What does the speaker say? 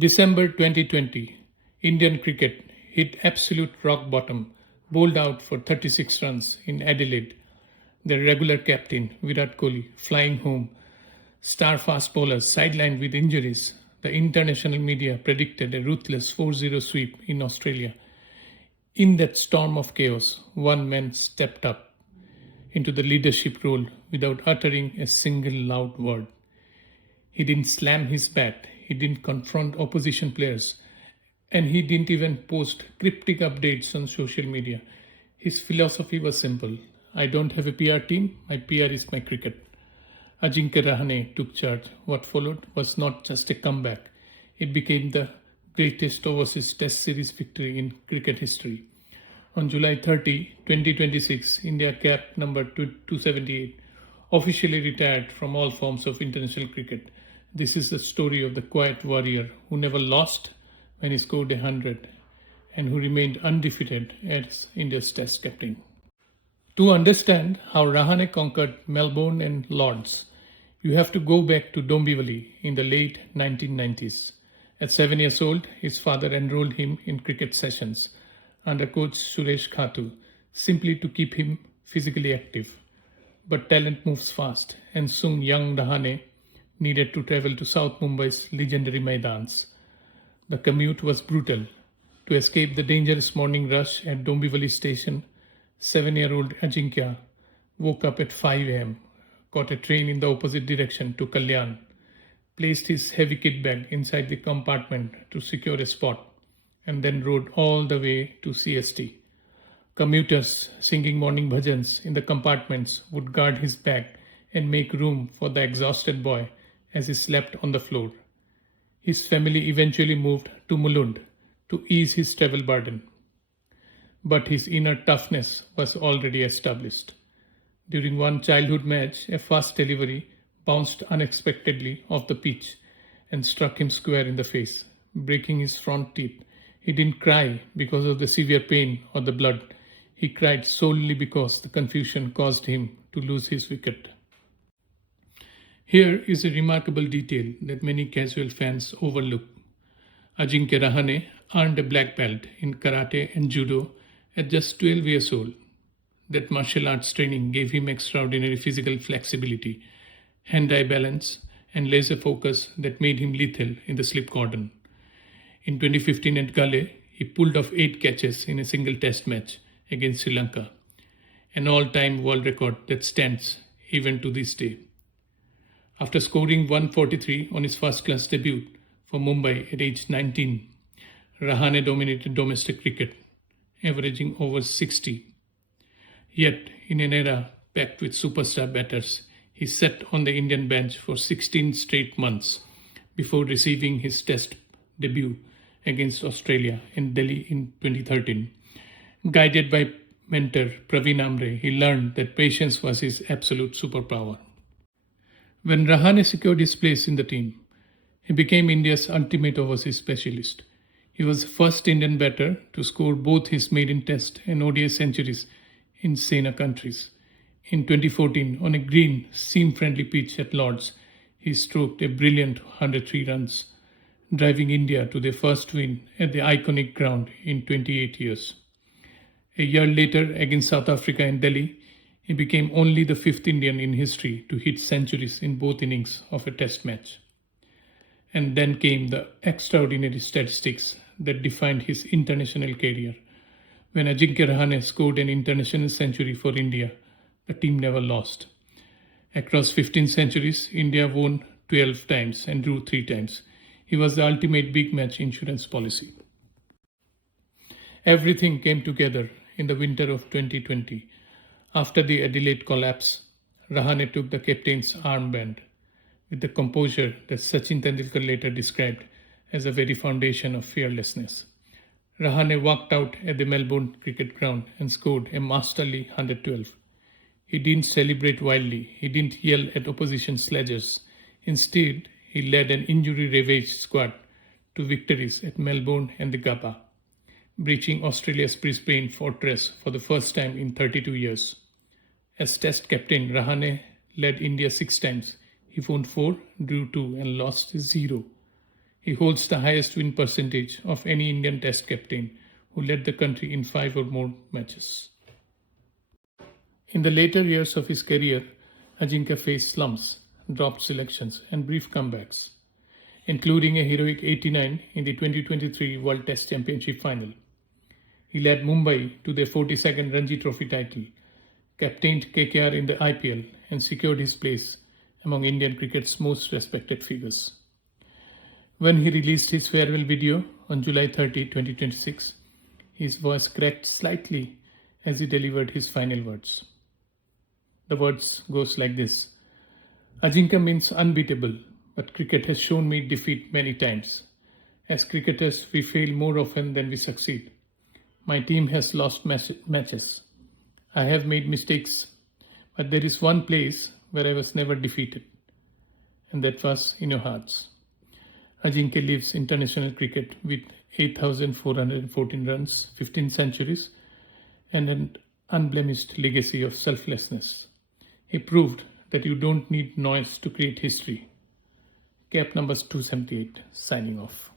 December 2020, Indian cricket hit absolute rock bottom, bowled out for 36 runs in Adelaide. Their regular captain, Virat Kohli, flying home. Star fast bowlers sidelined with injuries. The international media predicted a ruthless 4-0 sweep in Australia. In that storm of chaos, one man stepped up into the leadership role without uttering a single loud word. He didn't slam his bat, he didn't confront opposition players, and he didn't even post cryptic updates on social media. His philosophy was simple: I don't have a PR team, my PR is my cricket. Ajinkya Rahane took charge. What followed was not just a comeback, it became the greatest overseas Test series victory in cricket history. On July 30, 2026, India capped number 278, officially retired from all forms of international cricket. This is the story of the quiet warrior who never lost when he scored 100 and who remained undefeated as India's Test captain. To understand how Rahane conquered Melbourne and Lords, you have to go back to Dombivli in the late 1990s. At 7 years old, his father enrolled him in cricket sessions under coach Suresh Khatu, simply to keep him physically active. But talent moves fast, and soon young Rahane needed to travel to South Mumbai's legendary Maidans. The commute was brutal. To escape the dangerous morning rush at Dombivli station, 7-year-old Ajinkya woke up at 5 a.m., caught a train in the opposite direction to Kalyan, placed his heavy kit bag inside the compartment to secure a spot, and then rode all the way to CST. Commuters singing morning bhajans in the compartments would guard his bag and make room for the exhausted boy as he slept on the floor. His family eventually moved to Mulund to ease his travel burden. But his inner toughness was already established. During one childhood match, a fast delivery bounced unexpectedly off the pitch and struck him square in the face, breaking his front teeth. He didn't cry because of the severe pain or the blood. He cried solely because the confusion caused him to lose his wicket. Here is a remarkable detail that many casual fans overlook. Ajinkya Rahane earned a black belt in karate and judo at just 12 years old. That martial arts training gave him extraordinary physical flexibility, hand-eye balance, and laser focus that made him lethal in the slip cordon. In 2015 at Galle, he pulled off 8 catches in a single test match against Sri Lanka, an all-time world record that stands even to this day. After scoring 143 on his first-class debut for Mumbai at age 19, Rahane dominated domestic cricket, averaging over 60. Yet, in an era packed with superstar batters, he sat on the Indian bench for 16 straight months before receiving his Test debut against Australia in Delhi in 2013. Guided by mentor Praveen Amre, he learned that patience was his absolute superpower. When Rahane secured his place in the team, he became India's ultimate overseas specialist. He was the first Indian batter to score both his maiden Test and ODI centuries in SENA countries. In 2014, on a green, seam-friendly pitch at Lords, he stroked a brilliant 103 runs, driving India to their first win at the iconic ground in 28 years. A year later, against South Africa in Delhi, he became only the 5th Indian in history to hit centuries in both innings of a Test match. And then came the extraordinary statistics that defined his international career. When Ajinkya Rahane scored an international century for India, the team never lost. Across 15 centuries, India won 12 times and drew 3 times. He was the ultimate big match insurance policy. Everything came together in the winter of 2020. After the Adelaide collapse, Rahane took the captain's armband with the composure that Sachin Tendulkar later described as the very foundation of fearlessness. Rahane walked out at the Melbourne cricket ground and scored a masterly 112. He didn't celebrate wildly, he didn't yell at opposition sledgers. Instead, he led an injury-ravaged squad to victories at Melbourne and the Gabba, breaching Australia's Brisbane fortress for the first time in 32 years. As Test captain, Rahane led India 6 times. He won 4, drew 2, and lost 0. He holds the highest win percentage of any Indian Test captain who led the country in 5 or more matches. In the later years of his career, Ajinkya faced slumps, dropped selections, and brief comebacks, including a heroic 89 in the 2023 World Test Championship final. He led Mumbai to their 42nd Ranji Trophy title, captained KKR in the IPL, and secured his place among Indian cricket's most respected figures. When he released his farewell video on July 30, 2026, his voice cracked slightly as he delivered his final words. The words goes like this: Ajinkya means unbeatable, but cricket has shown me defeat many times. As cricketers, we fail more often than we succeed. My team has lost matches. I have made mistakes, but there is one place where I was never defeated, and that was in your hearts. Ajinkya leaves international cricket with 8,414 runs, 15 centuries, and an unblemished legacy of selflessness. He proved that you don't need noise to create history. Cap number 278, signing off.